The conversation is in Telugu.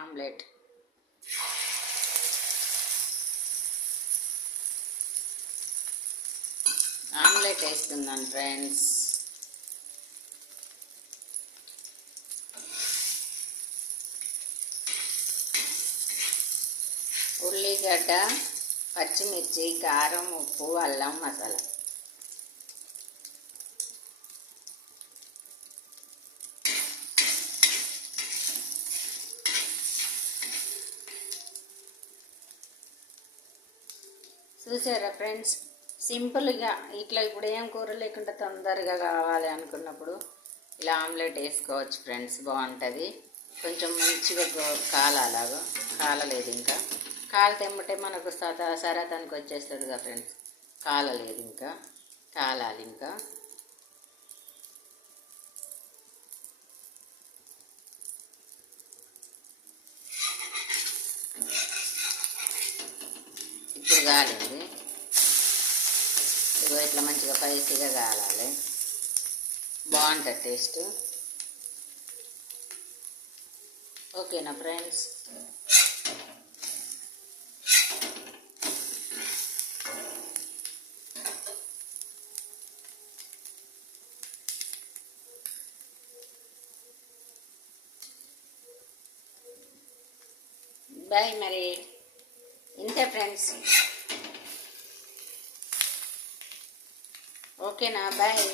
ఆమ్లెట్. ఆమ్లెట్ వేస్తున్నాను ఫ్రెండ్స్. ఉల్లిగడ్డ, పచ్చిమిర్చి, కారం, ఉప్పు, అల్లం మసాలా. చూసారా ఫ్రెండ్స్, సింపుల్గా ఇట్లా ఇప్పుడు ఏం కూర లేకుండా తొందరగా కావాలి అనుకున్నప్పుడు ఇలా ఆమ్లెట్ వేసుకోవచ్చు ఫ్రెండ్స్. బాగుంటుంది. కొంచెం మంచిగా కాలాలాగా కాలలేదు, ఇంకా కాలితెమ్మటే మనకు సరాతానికి వచ్చేస్తుంది కదా ఫ్రెండ్స్. కాలలేదు, ఇంకా కాలాలి. ఇంకా ఇప్పుడు కాలింది. ఇదిగో ఇట్లా మంచిగా స్పైసీగా కాలాలి. బాగుంటుంది టేస్ట్. ఓకేనా ఫ్రెండ్స్? బాయ్. మరి ఇంతే ఫ్రెండ్స్. ఓకేనా? బాయ్.